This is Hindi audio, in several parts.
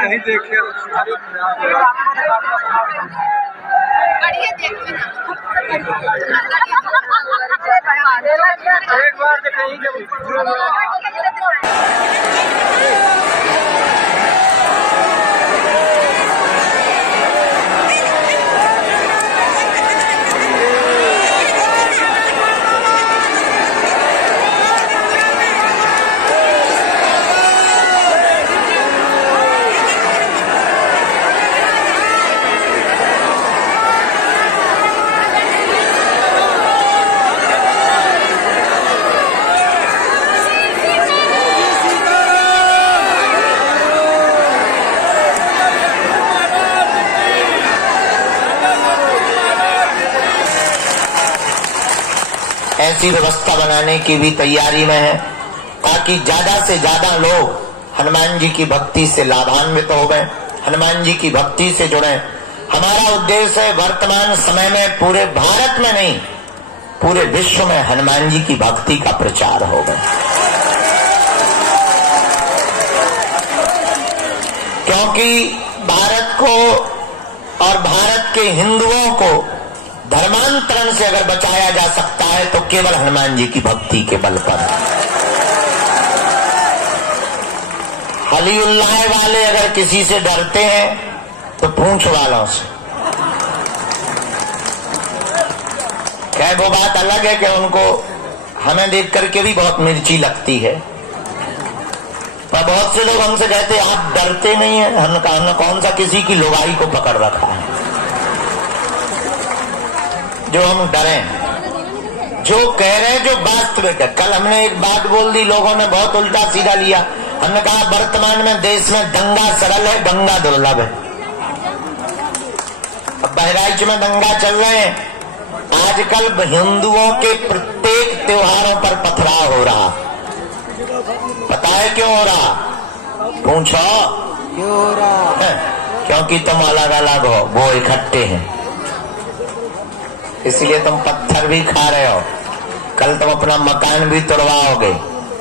नहीं देखे एक बार ऐसी व्यवस्था बनाने की भी तैयारी में है ताकि ज्यादा से ज्यादा लोग हनुमान जी की भक्ति से लाभान्वित हो गए, हनुमान जी की भक्ति से जुड़े। हमारा उद्देश्य है वर्तमान समय में पूरे भारत में नहीं पूरे विश्व में हनुमान जी की भक्ति का प्रचार हो गए, क्योंकि भारत को और भारत के हिंदुओं को धर्मांतरण से अगर बचाया जा सकता है तो केवल हनुमान जी की भक्ति के बल पर। हलीउल्लाह वाले अगर किसी से डरते हैं तो पूंछ वालों से। क्या वो बात अलग है कि उनको हमें देख करके भी बहुत मिर्ची लगती है, पर बहुत से लोग हमसे कहते आप डरते नहीं है। हमने कौन सा किसी की लुगाई को पकड़ रखा है जो हम डरें। जो कह रहे हैं जो वास्तविक है। कल हमने एक बात बोल दी, लोगों ने बहुत उल्टा सीधा लिया। हमने कहा वर्तमान में देश में दंगा सरल है, गंगा दुर्लभ है। अब बहराइच में दंगा चल रहे हैं। आजकल हिंदुओं के प्रत्येक त्योहारों पर पथराव हो रहा। पता है क्यों हो रहा? पूछो क्यों हो रहा? क्योंकि तुम अलग अलग हो, वो इकट्ठे हैं, इसलिए तुम पत्थर भी खा रहे हो। कल तुम अपना मकान भी तोड़वाओगे,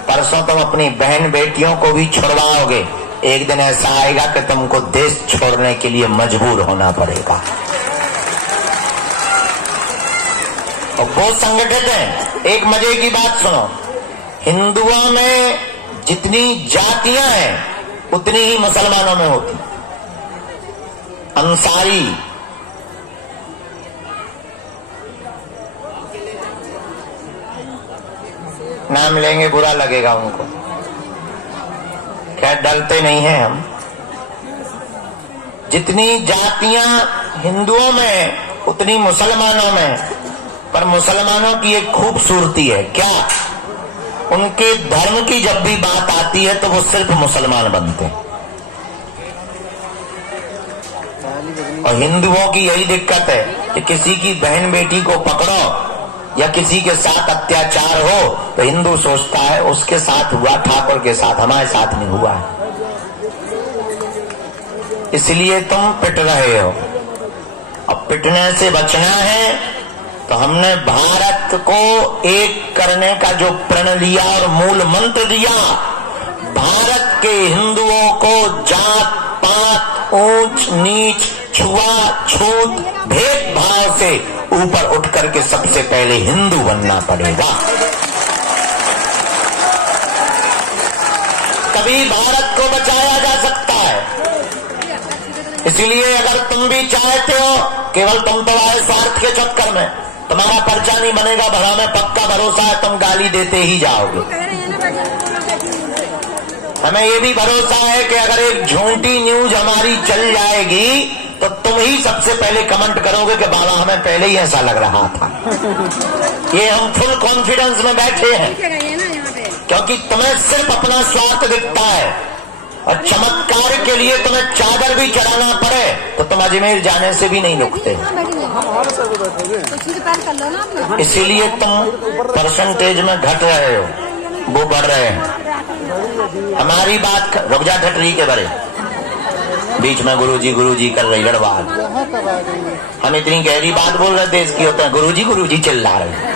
परसों तुम अपनी बहन बेटियों को भी छुड़वाओगे। एक दिन ऐसा आएगा कि तुमको देश छोड़ने के लिए मजबूर होना पड़ेगा। और वो संगठित हैं। एक मजे की बात सुनो, हिंदुओं में जितनी जातियां हैं उतनी ही मुसलमानों में होती। अंसारी, नाम लेंगे बुरा लगेगा उनको, क्या डरते नहीं हैं हम। जितनी जातियां हिंदुओं में उतनी मुसलमानों में। पर मुसलमानों की एक खूबसूरती है, क्या? उनके धर्म की जब भी बात आती है तो वो सिर्फ मुसलमान बनते हैं। और हिंदुओं की यही दिक्कत है कि किसी की बहन बेटी को पकड़ो या किसी के साथ अत्याचार हो तो हिंदू सोचता है उसके साथ हुआ, ठाकुर के साथ, हमारे साथ नहीं हुआ है, इसलिए तुम पिट रहे हो। अब पिटने से बचना है तो हमने भारत को एक करने का जो प्रण लिया और मूल मंत्र दिया, भारत के हिंदुओं को जात पात, ऊंच नीच, छुआछूत, भेदभाव से ऊपर उठ करके सबसे पहले हिंदू बनना पड़ेगा। तभी भारत को बचाया जा सकता है। इसलिए अगर तुम भी चाहते हो, केवल तुम तो आए स्वार्थ के चक्कर में, तुम्हारा पर्चा नहीं बनेगा, भला में पक्का भरोसा है तुम गाली देते ही जाओगे। हमें ये भी भरोसा है कि अगर एक झूठी न्यूज हमारी चल जाएगी तो तुम ही सबसे पहले कमेंट करोगे कि बाबा हमें पहले ही ऐसा लग रहा था। ये हम फुल कॉन्फिडेंस में बैठे हैं, क्योंकि तुम्हें सिर्फ अपना स्वार्थ दिखता है। और चमत्कार के लिए तुम्हें चादर भी चढ़ाना पड़े तो तुम अजमेर जाने से भी नहीं रुकते। इसीलिए तुम परसेंटेज में घट रहे हो, वो बढ़ रहे हैं। हमारी बात रुक जा ठटरी के बारे, बीच में गुरुजी कर रही लड़बाज। हम इतनी गहरी बात बोल रहे थे इसकी, होते हैं गुरुजी चिल्ला रहे।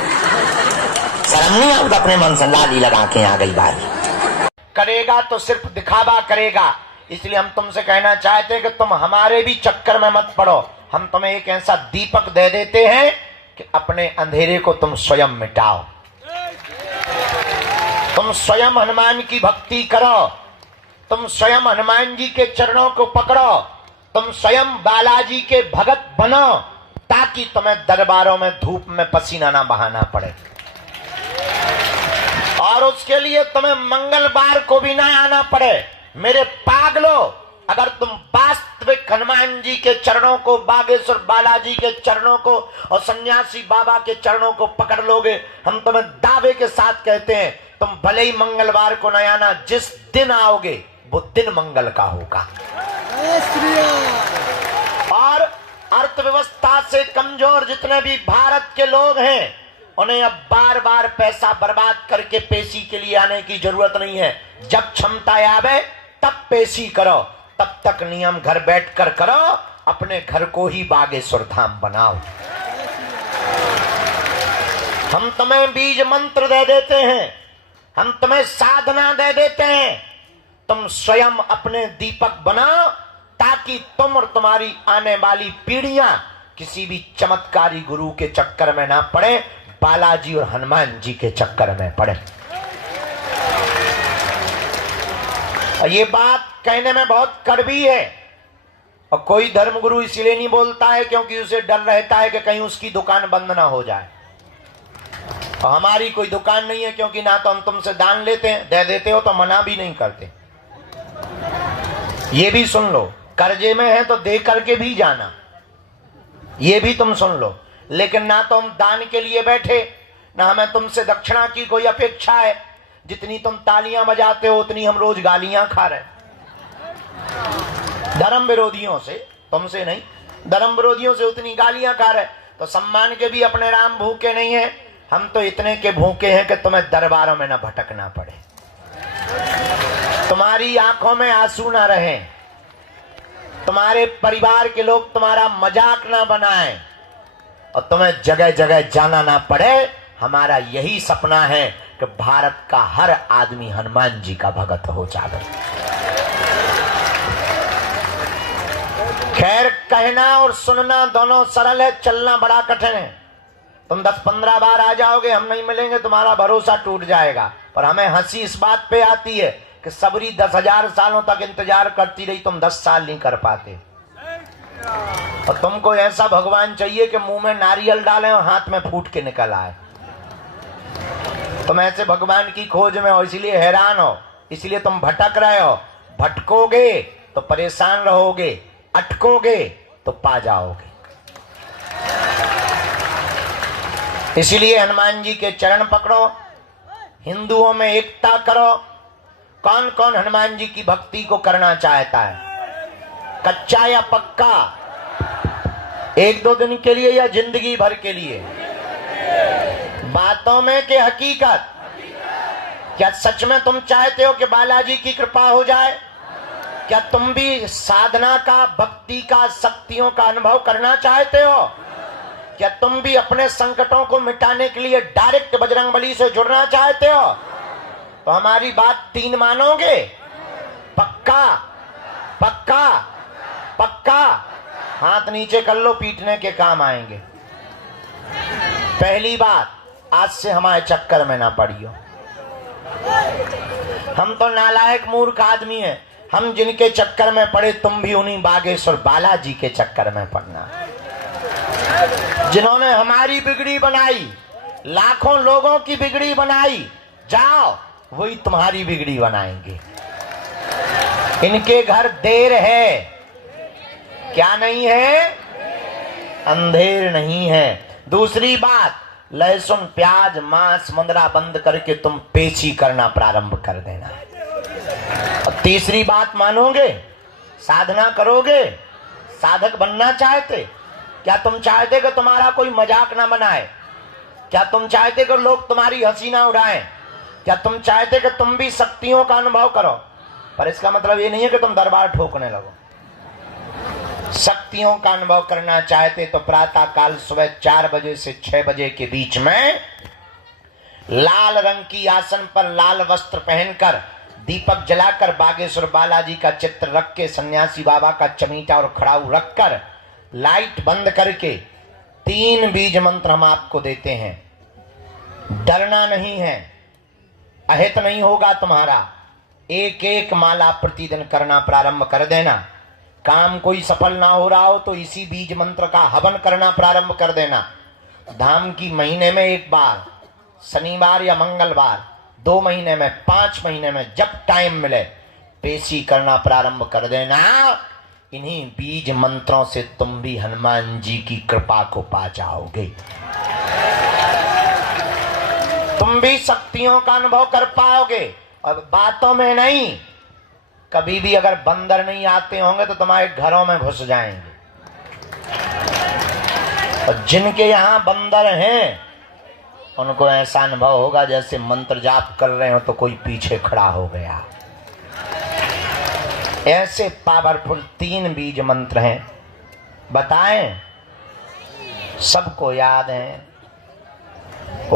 शर्म नहीं आता अपने मन से? लाली लगा के आ गई बात। करेगा तो सिर्फ दिखावा करेगा, इसलिए हम तुमसे कहना चाहते हैं कि तुम हमारे भी चक्कर में मत पड़ो। हम तुम्हें एक ऐसा दीपक दे देते हैं कि अपने अंधेरे को तुम स्वयं मिटाओ। तुम स्वयं हनुमान की भक्ति करो, तुम स्वयं हनुमान जी के चरणों को पकड़ो, तुम स्वयं बालाजी के भगत बनो, ताकि तुम्हें दरबारों में धूप में पसीना ना बहाना पड़े। और उसके लिए तुम्हें मंगलवार को भी ना आना पड़े। मेरे पागलो, अगर तुम वास्तविक हनुमान जी के चरणों को, बागेश्वर बालाजी के चरणों को और सन्यासी बाबा के चरणों को पकड़ लोगे, हम तुम्हें दावे के साथ कहते हैं, तुम भले ही मंगलवार को न आना, जिस दिन आओगे वो दिन मंगल का होगा। और अर्थव्यवस्था से कमजोर जितने भी भारत के लोग हैं, उन्हें अब बार बार पैसा बर्बाद करके पेशी के लिए आने की जरूरत नहीं है। जब क्षमता आवे तब पेशी करो, तब तक नियम घर बैठकर करो, अपने घर को ही बागेश्वर धाम बनाओ। हम तुम्हें बीज मंत्र दे देते हैं, हम तुम्हें साधना दे देते हैं, तुम स्वयं अपने दीपक बनाओ, ताकि तुम और तुम्हारी आने वाली पीढ़ियां किसी भी चमत्कारी गुरु के चक्कर में ना पड़े, बालाजी और हनुमान जी के चक्कर में पड़े। ये बात कहने में बहुत कड़वी है, और कोई धर्मगुरु इसलिए नहीं बोलता है क्योंकि उसे डर रहता है कि कहीं उसकी दुकान बंद ना हो जाए। और हमारी कोई दुकान नहीं है, क्योंकि ना तो हम तुमसे दान लेते हैं, दे देते हो तो मना भी नहीं करते। ये भी सुन लो, कर्जे में है तो दे करके भी जाना, ये भी तुम सुन लो। लेकिन ना तो हम दान के लिए बैठे, ना हमें तुमसे दक्षिणा की कोई अपेक्षा है। जितनी तुम तालियां बजाते हो उतनी हम रोज गालियां खा रहे, धर्म विरोधियों से, तुमसे नहीं, धर्म विरोधियों से उतनी गालियां खा रहे। तो सम्मान के भी अपने राम भूखे नहीं है, हम तो इतने के भूखे हैं कि तुम्हें दरबारों में न भटकना पड़े, तुम्हारी आंखों में आंसू ना रहे, तुम्हारे परिवार के लोग तुम्हारा मजाक ना बनाएं, और तुम्हें जगह जगह जाना ना पड़े। हमारा यही सपना है कि भारत का हर आदमी हनुमान जी का भगत हो जाए। खैर, कहना और सुनना दोनों सरल है, चलना बड़ा कठिन है। तुम 10-15 बार आ जाओगे, हम नहीं मिलेंगे, तुम्हारा भरोसा टूट जाएगा। पर हमें हंसी इस बात पे आती है कि सबरी 10,000 सालों तक इंतजार करती रही, तुम 10 साल नहीं कर पाते। और तुमको ऐसा भगवान चाहिए कि मुंह में नारियल डालें और हाथ में फूट के निकल आए। तुम ऐसे भगवान की खोज में हो, इसलिए हैरान हो, इसलिए तुम भटक रहे हो। भटकोगे तो परेशान रहोगे, अटकोगे तो पा जाओगे। इसलिए हनुमान जी के चरण पकड़ो, हिंदुओं में एकता करो। कौन कौन हनुमान जी की भक्ति को करना चाहता है, कच्चा या पक्का, 1-2 दिन के लिए या जिंदगी भर के लिए? बातों में कि हकीकत? क्या सच में तुम चाहते हो कि बालाजी की कृपा हो जाए? क्या तुम भी साधना का, भक्ति का, शक्तियों का अनुभव करना चाहते हो? क्या तुम भी अपने संकटों को मिटाने के लिए डायरेक्ट बजरंगबली से जुड़ना चाहते हो? तो हमारी बात 3 मानोगे? पक्का पक्का पक्का? हाथ नीचे कर लो, पीटने के काम आएंगे। पहली बात, आज से हमारे चक्कर में ना पड़ियो। हम तो नालायक मूर्ख आदमी हैं, हम जिनके चक्कर में पड़े, तुम भी उन्हीं बागेश्वर बालाजी के चक्कर में पड़ना। जिन्होंने हमारी बिगड़ी बनाई, लाखों लोगों की बिगड़ी बनाई, जाओ वही तुम्हारी बिगड़ी बनाएंगे। इनके घर देर है, क्या नहीं है? अंधेर नहीं है। दूसरी बात, लहसुन, प्याज, मांस, मंदरा बंद करके तुम पेची करना प्रारंभ कर देना। और तीसरी बात मानोगे, साधना करोगे, साधक बनना चाहते? क्या तुम चाहते कि तुम्हारा कोई मजाक ना बनाए? क्या तुम चाहते कि लोग तुम्हारी हंसी ना उड़ाएं? क्या तुम चाहते कि तुम भी शक्तियों का अनुभव करो? पर इसका मतलब ये नहीं है कि तुम दरबार ठोकने लगो। शक्तियों का अनुभव करना चाहते तो प्रातः काल सुबह 4 बजे से 6 बजे के बीच में लाल रंग की आसन पर लाल वस्त्र पहनकर दीपक जलाकर बागेश्वर बालाजी का चित्र रख के सन्यासी बाबा का चमीटा और खड़ाऊ रखकर लाइट बंद करके 3 बीज मंत्र हम आपको देते हैं। डरना नहीं है, अहित नहीं होगा तुम्हारा। एक एक माला प्रतिदिन करना प्रारंभ कर देना। काम कोई सफल ना हो रहा हो तो इसी बीज मंत्र का हवन करना प्रारंभ कर देना। धाम की महीने में एक बार, शनिवार या मंगलवार, 2 महीने में, 5 महीने में, जब टाइम मिले पेशी करना प्रारंभ कर देना। इन्हीं बीज मंत्रों से तुम भी हनुमान जी की कृपा को पा जाओगे। तुम भी शक्तियों का अनुभव कर पाओगे। और बातों में नहीं, कभी भी अगर बंदर नहीं आते होंगे तो तुम्हारे घरों में घुस जाएंगे। और जिनके यहां बंदर हैं उनको ऐसा अनुभव होगा जैसे मंत्र जाप कर रहे हो तो कोई पीछे खड़ा हो गया। ऐसे पावरफुल 3 बीज मंत्र हैं। बताएं, सबको याद है। ओ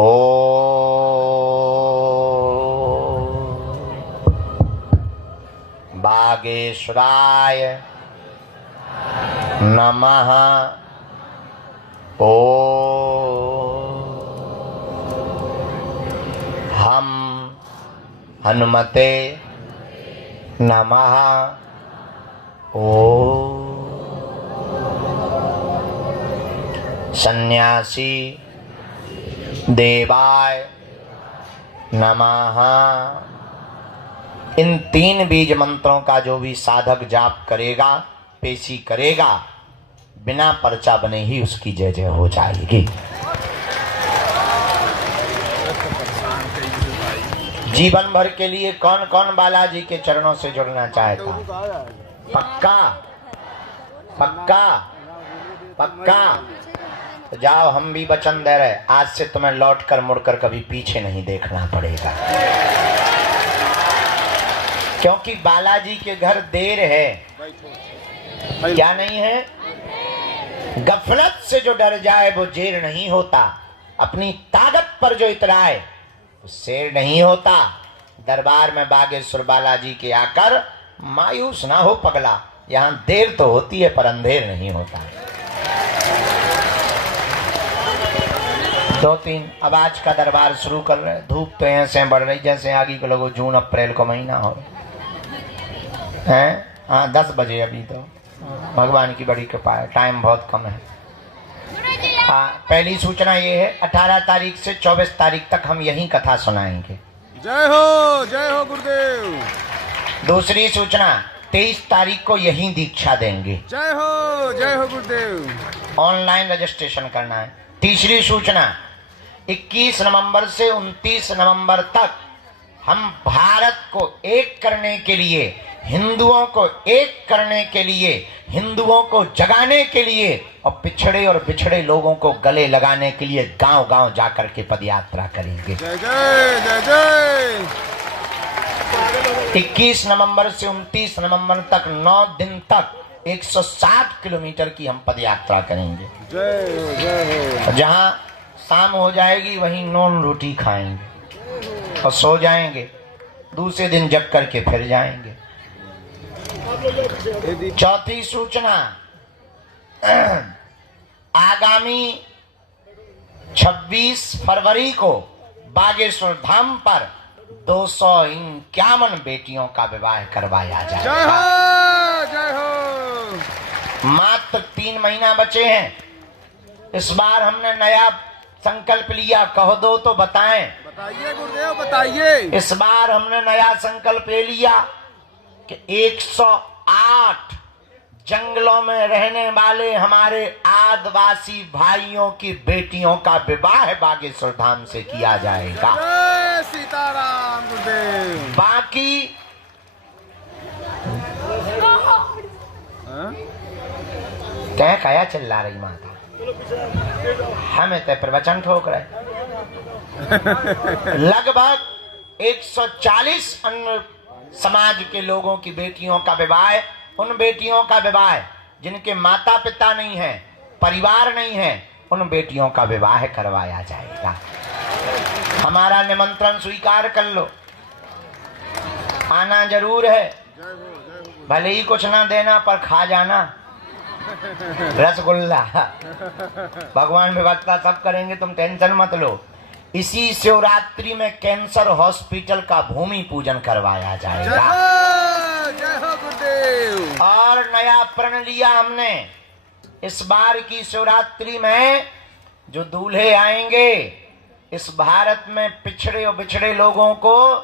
बागेश्वराय नमः। ओ हम हनुमते नमः। ओ सन्यासी देवाय नमः। इन 3 बीज मंत्रों का जो भी साधक जाप करेगा, पेशी करेगा, बिना पर्चा बने ही उसकी जय जय हो जाएगी। जीवन भर के लिए कौन कौन बालाजी के चरणों से जुड़ना चाहता? पक्का पक्का पक्का? तो जाओ, हम भी वचन दे रहे, आज से तुम्हें लौटकर मुड़कर कभी पीछे नहीं देखना पड़ेगा। क्योंकि बालाजी के घर देर है, क्या नहीं है? गफलत से जो डर जाए वो जेर नहीं होता। अपनी ताकत पर जो इतराए वो शेर नहीं होता। दरबार में बागेश्वर बालाजी के आकर मायूस ना हो पगला। यहाँ देर तो होती है पर अंधेर नहीं होता। 2-3 अब आज का दरबार शुरू कर रहे। धूप तो ऐसे बढ़ रही जैसे आगे के लोगों जून अप्रैल को महीना हो हैं। हाँ, 10 बजे अभी तो भगवान की बड़ी कृपा है, टाइम बहुत कम है। पहली सूचना ये है, 18 तारीख से 24 तारीख तक हम यही कथा सुनाएंगे। जय हो गुरुदेव। दूसरी सूचना, 23 तारीख को यही दीक्षा देंगे। जय हो गुरुदेव। ऑनलाइन रजिस्ट्रेशन करना है। तीसरी सूचना, 21 नवंबर से 29 नवंबर तक हम भारत को एक करने के लिए, हिंदुओं को एक करने के लिए, हिंदुओं को जगाने के लिए और पिछड़े और बिछड़े लोगों को गले लगाने के लिए गांव-गांव जाकर के पदयात्रा करेंगे। जय जय जय जय। 21 नवंबर से 29 नवंबर तक 9 दिन तक 160 किलोमीटर की हम पदयात्रा करेंगे। जय हो। जहां शाम हो जाएगी वहीं नॉन रोटी खाएंगे और सो जाएंगे। दूसरे दिन जग करके फिर जाएंगे। चौथी सूचना, आगामी 26 फरवरी को बागेश्वर धाम पर 251 बेटियों का विवाह करवाया जाएगा। जय हो। मात्र 3 महीना बचे हैं। इस बार हमने नया संकल्प लिया, कह दो तो बताएं। बताइए गुरुदेव, बताइए। इस बार हमने नया संकल्प ले लिया कि 108 जंगलों में रहने वाले हमारे आदिवासी भाइयों की बेटियों का विवाह बागेश्वर धाम से किया जाएगा। जय सीताराम गुरुदेव। बाकी क्या काया चिल्ला रही माता, हमें तो प्रवचन ठोक रहे। लगभग 140 अन्य समाज के लोगों की बेटियों का विवाह, उन बेटियों का विवाह जिनके माता पिता नहीं है, परिवार नहीं है, उन बेटियों का विवाह करवाया जाएगा। हमारा निमंत्रण स्वीकार कर लो, आना जरूर है। भले ही कुछ ना देना पर खा जाना रसगुल्ला। भगवान व्यवस्था सब करेंगे, तुम टेंशन मत लो। इसी शिवरात्रि में कैंसर हॉस्पिटल का भूमि पूजन करवाया जाएगा। जय हो गुरुदेव। और नया प्रण लिया हमने, इस बार की शिवरात्रि में जो दूल्हे आएंगे, इस भारत में पिछड़े और बिछड़े लोगों को,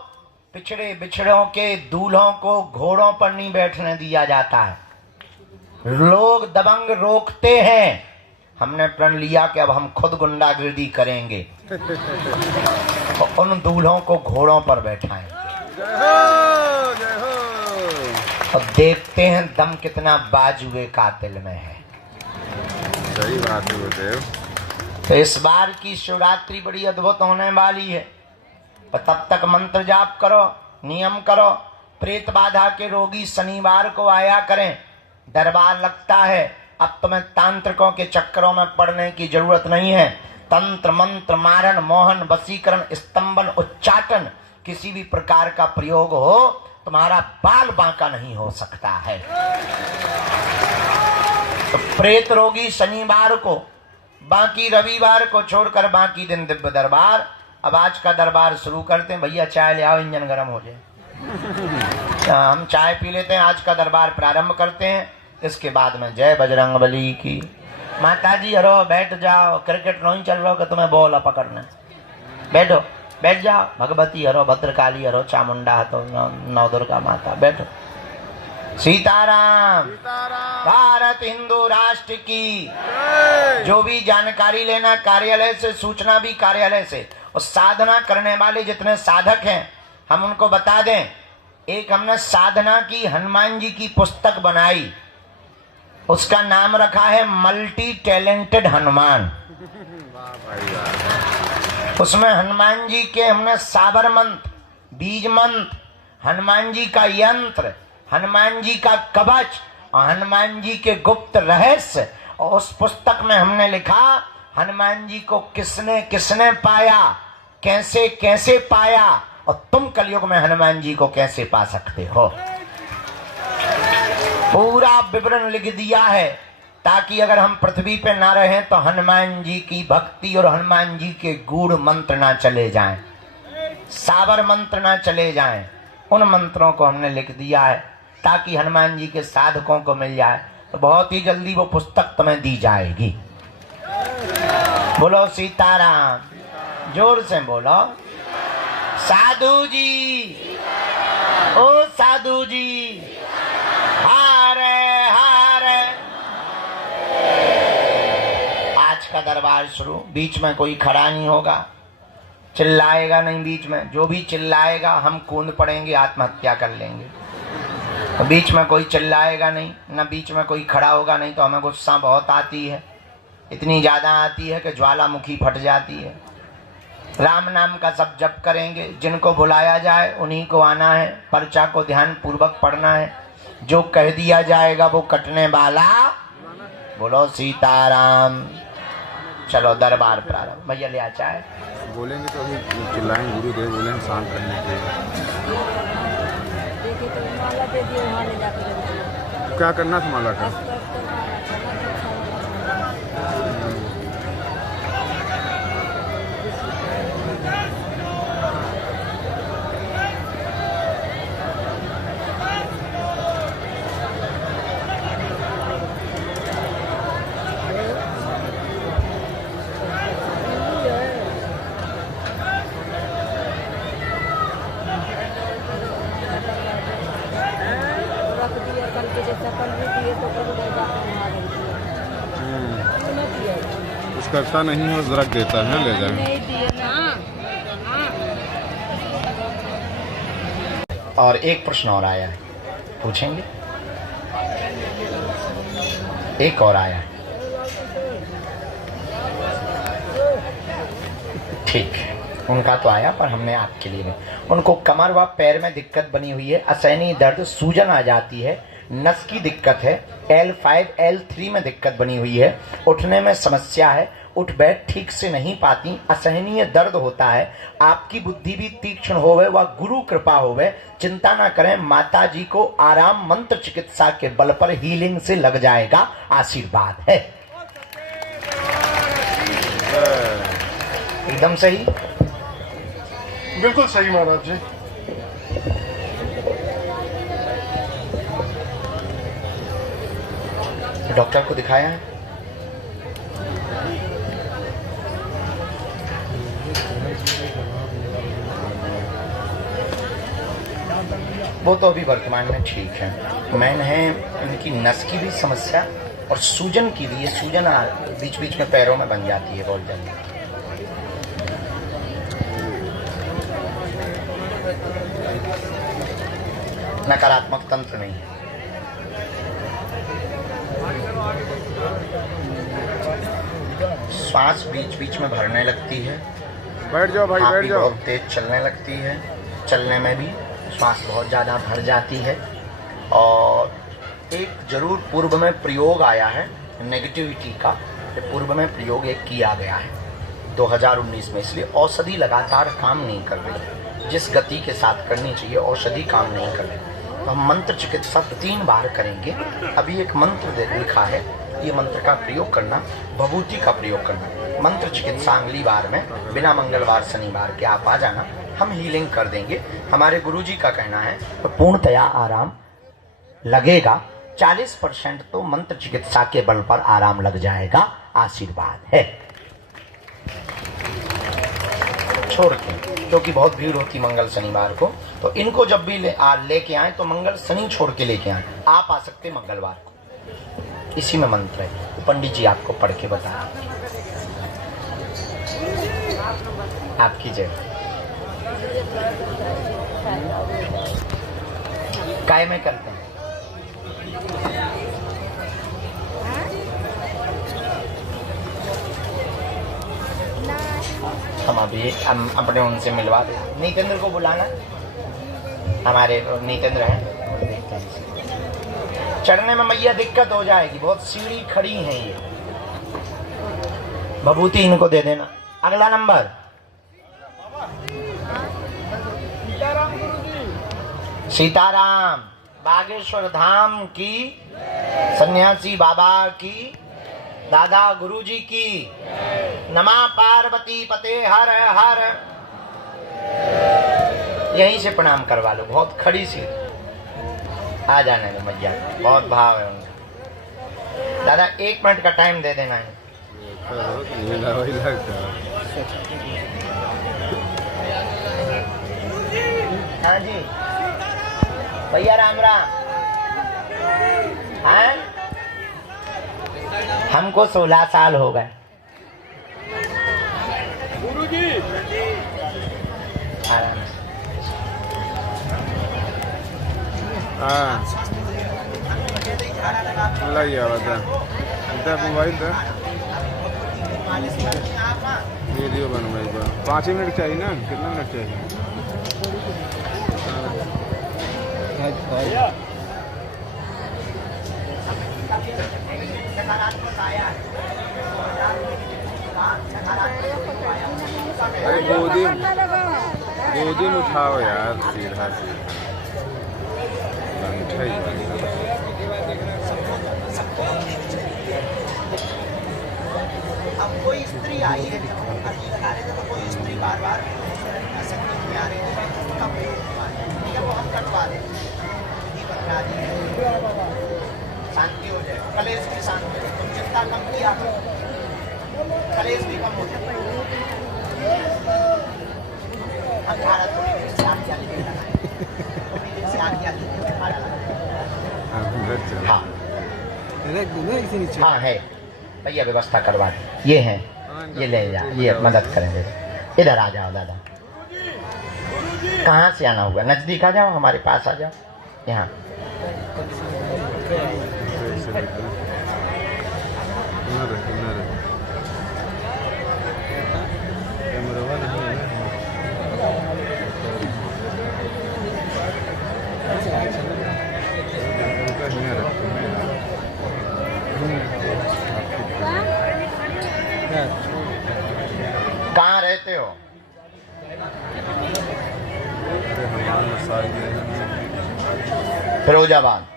पिछड़े बिछड़ों के दूल्हों को घोड़ों पर नहीं बैठने दिया जाता है। लोग दबंग रोकते हैं, हमने प्रण लिया कि अब हम खुद गुंडागिर्दी करेंगे तो उन दूल्हों को घोड़ों पर बैठाएंगे। जय हो, जय हो। अब देखते हैं दम कितना बाजुए कातिल में है। सही बात है गुरुदेव। तो इस बार की शिवरात्रि बड़ी अद्भुत होने वाली है। पर तब तक मंत्र जाप करो, नियम करो। प्रेत बाधा के रोगी शनिवार को आया करें, दरबार लगता है। अब तुम्हें तांत्रिकों के चक्करों में पड़ने की जरूरत नहीं है। तंत्र मंत्र मारण मोहन वशीकरण स्तंभन उच्चाटन किसी भी प्रकार का प्रयोग हो, तुम्हारा बाल बांका नहीं हो सकता है। तो प्रेत रोगी शनिवार को, बाकी रविवार को छोड़कर बाकी दिन दिव्य दरबार। अब आज का दरबार शुरू करते हैं। भैया चाय ले आओ, इंजन गर्म हो जाए। हम चाय पी लेते हैं, आज का दरबार प्रारंभ करते हैं। इसके बाद में जय बजरंगबली की। माता जी हरो, बैठ जाओ, क्रिकेट नहीं चल रहा कि तुम्हें बॉल पकड़ना। बैठो, बैठ जाओ। भगवती हरो, भद्रकाली हरो, चामुंडा हतो, नौ दुर्गा माता, बैठो। सीताराम। भारत हिंदू राष्ट्र की। जो भी जानकारी लेना कार्यालय से, सूचना भी कार्यालय से, और साधना करने वाले जितने साधक हैं हम उनको बता दें। एक हमने साधना की हनुमान जी की पुस्तक बनाई, उसका नाम रखा है मल्टी टैलेंटेड हनुमान। उसमें हनुमान जी के हमने साबर मंत्र, बीज मंत्र, हनुमान जी का यंत्र, हनुमान जी का कवच और हनुमान जी के गुप्त रहस्य। और उस पुस्तक में हमने लिखा हनुमान जी को किसने किसने पाया, कैसे कैसे पाया, और तुम कलयुग में हनुमान जी को कैसे पा सकते हो। पूरा विवरण लिख दिया है, ताकि अगर हम पृथ्वी पे ना रहें तो हनुमान जी की भक्ति और हनुमान जी के गूढ़ मंत्र ना चले जाएं, साबर मंत्र ना चले जाएं। उन मंत्रों को हमने लिख दिया है ताकि हनुमान जी के साधकों को मिल जाए। तो बहुत ही जल्दी वो पुस्तक तुम्हें दी जाएगी। बोलो सीताराम, जोर से बोलो। साधु जी, ओ साधु जी, हारे हारे। आज का दरबार शुरू। बीच में कोई खड़ा नहीं होगा, चिल्लाएगा नहीं बीच में। जो भी चिल्लाएगा हम कूद पड़ेंगे, आत्महत्या कर लेंगे। तो बीच में कोई चिल्लाएगा नहीं, ना बीच में कोई खड़ा होगा, नहीं तो हमें गुस्सा बहुत आती है। इतनी ज्यादा आती है कि ज्वालामुखी फट जाती है। राम नाम का सब जप करेंगे। जिनको बुलाया जाए उन्हीं को आना है। पर्चा को ध्यान पूर्वक पढ़ना है। जो कह दिया जाएगा वो कटने वाला। बोलो सीताराम। चलो दरबार प्रारंभ। भैया ले आ चाय। बोलेंगे तो अभी चिल्लाएंगे, गुरुदेव बोलेंगे शांत करने के लिए। क्या करना था माला का? कुछ करता नहीं है, रख देता है, ले जाए। और एक प्रश्न और आया है, पूछेंगे? एक और आया है, ठीक है। उनका तो आया पर हमने आपके लिए नहीं। उनको कमर व पैर में दिक्कत बनी हुई है, असहनीय दर्द, सूजन आ जाती है, नस की दिक्कत है, L5 L3 में दिक्कत बनी हुई है, उठने में समस्या है, उठ बैठ ठीक से नहीं पाती, असहनीय दर्द होता है, आपकी बुद्धि भी तीक्ष्ण होवे व गुरु कृपा होवे, चिंता ना करें, माता जी को आराम मंत्र चिकित्सा के बल पर हीलिंग से लग जाएगा, आशीर्वाद है। एकदम सही, बिल्कुल सही महाराज जी। डॉक्टर को दिखाया है? वो तो अभी वर्तमान में ठीक है। मैन है इनकी नस की भी समस्या और सूजन की भी। ये सूजन बीच बीच में पैरों में बन जाती है बहुत जल्दी। नकारात्मक तंत्र नहीं है। श्वास बीच बीच में भरने लगती है, बैठ जाओ भाई, बैठ जाओ। बहुत तेज चलने लगती है, चलने में भी श्वास बहुत ज़्यादा भर जाती है। और एक जरूर पूर्व में प्रयोग आया है नेगेटिविटी का, पूर्व में प्रयोग एक किया गया है 2019 में, इसलिए औषधि लगातार काम नहीं कर रही। जिस गति के साथ करनी चाहिए औषधि काम नहीं कर रही, तो हम मंत्र चिकित्सा 3 बार करेंगे। अभी एक मंत्र लिखा है, ये मंत्र का प्रयोग करना, भभूति का प्रयोग करना। मंत्र चिकित्सा अगली बार में बिना मंगलवार शनिवार के आप आ जाना, हम हीलिंग कर देंगे। हमारे गुरुजी का कहना है तो पूर्णतया आराम लगेगा। 40% तो मंत्र चिकित्सा के बल पर आराम लग जाएगा, आशीर्वाद है। छोड़ के, क्योंकि बहुत भीड़ होती मंगल शनिवार को, तो इनको जब भी लेके आए तो मंगल शनि छोड़ के लेके आए। आप आ सकते मंगलवार को, इसी में मंत्र है, तो पंडित जी आपको पढ़ के बताया। आपकी जय। काय में करते हैं? हम अभी अपने उनसे मिलवा दें। नीतेंद्र को बुलाना, हमारे नीतेंद्र हैं, देखते हैं। चढ़ने में मैया दिक्कत हो जाएगी, बहुत सीढ़ी खड़ी है ये। भभूति इनको दे देना। अगला नंबर सीताराम बागेश्वर धाम की, सन्यासी बाबा की, दादा गुरुजी की। नमः पार्वती पते हर हर। यहीं से प्रणाम करवा लो, बहुत खड़ी सी। आ जाने दो मैया, बहुत भाव है उनका। दादा 1 मिनट का टाइम दे देना है। हाँ जी भैया, राम राम। हाँ, हमको 16 साल हो गए। आराम से। हाँ, लग गया बता। मोबाइल था, वीडियो बनवाई। 5 मिनट चाहिए ना, कितना मिनट चाहिए? अरे गोदी में उठाओ यार, सीधा सीधा। अब कोई स्त्री आई है, जब हम अर्जी लगा रहे थे तो कोई स्त्री बार बार ऐसे नहीं आ रही है, उसका प्रयोग हुआ है। ठीक है, वो हम कटवा दें, बता दिए, शांति हो जाए, कलेश भी शांति हो जाए। तुम चिंता कम किया करो, कलेश भी कम हो जाए। अखाड़ा थोड़ी देर से आगे आगे लगाए, थोड़ी देर से आगे आगे अखाड़ा लगाए। हाँ हाँ है भैया, व्यवस्था करवा दें। ये है, ये ले जा, ये मदद करेंगे। इधर आ जाओ दादा। कहाँ से आना होगा? नजदीक आ जाओ, हमारे पास आ जाओ। यहाँ कहाँ रहते हो? हनुमान मसाज फिरोजाबाद।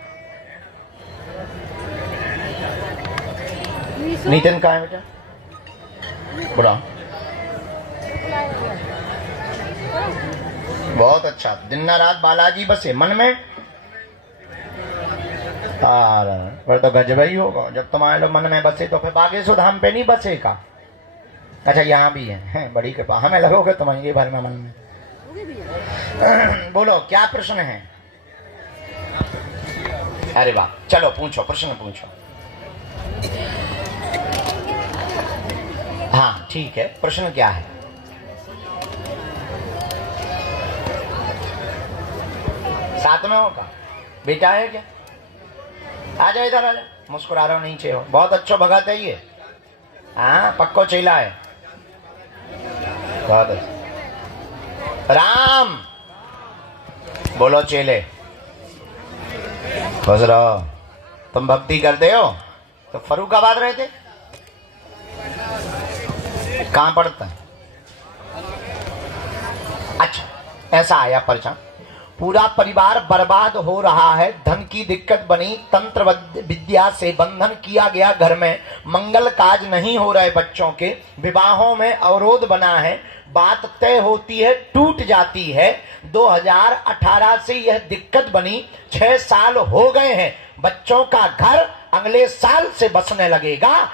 नितिन कहाँ है बेटा? बोला। बहुत अच्छा। दिन न रात बालाजी बसे मन में। फिर तो गजब ही होगा जब तुम्हारे लोग मन में बसे, तो फिर बागेश्वर धाम पे नहीं बसेगा। अच्छा यहाँ भी है, बड़ी कृपा। हमें लगोगे तुम्हारे भर में मन में। बोलो क्या प्रश्न है? अरे वाह, चलो पूछो, प्रश्न पूछो। हाँ ठीक है, प्रश्न क्या है? साथ में होगा बेटा है क्या? आ जाओ इधर, आ जाओ। मुस्कुरा रहा हो, नीचे हो। बहुत अच्छा भगत है ये। हाँ पक्को चेला है। बहुत अच्छा। राम बोलो चेले। बस रहो। तुम भक्ति करते हो तो फर्रुखाबाद रहते? कहां पड़ता है? अच्छा ऐसा आया पर्चा। पूरा परिवार बर्बाद हो रहा है, धन की दिक्कत बनी, तंत्र विद्या से बंधन किया गया, घर में मंगल काज नहीं हो रहे, बच्चों के विवाहों में अवरोध बना है, बात तय होती है टूट जाती है। 2018 से यह दिक्कत बनी, 6 साल हो गए हैं, बच्चों का घर अगले साल से बसने लगेगा।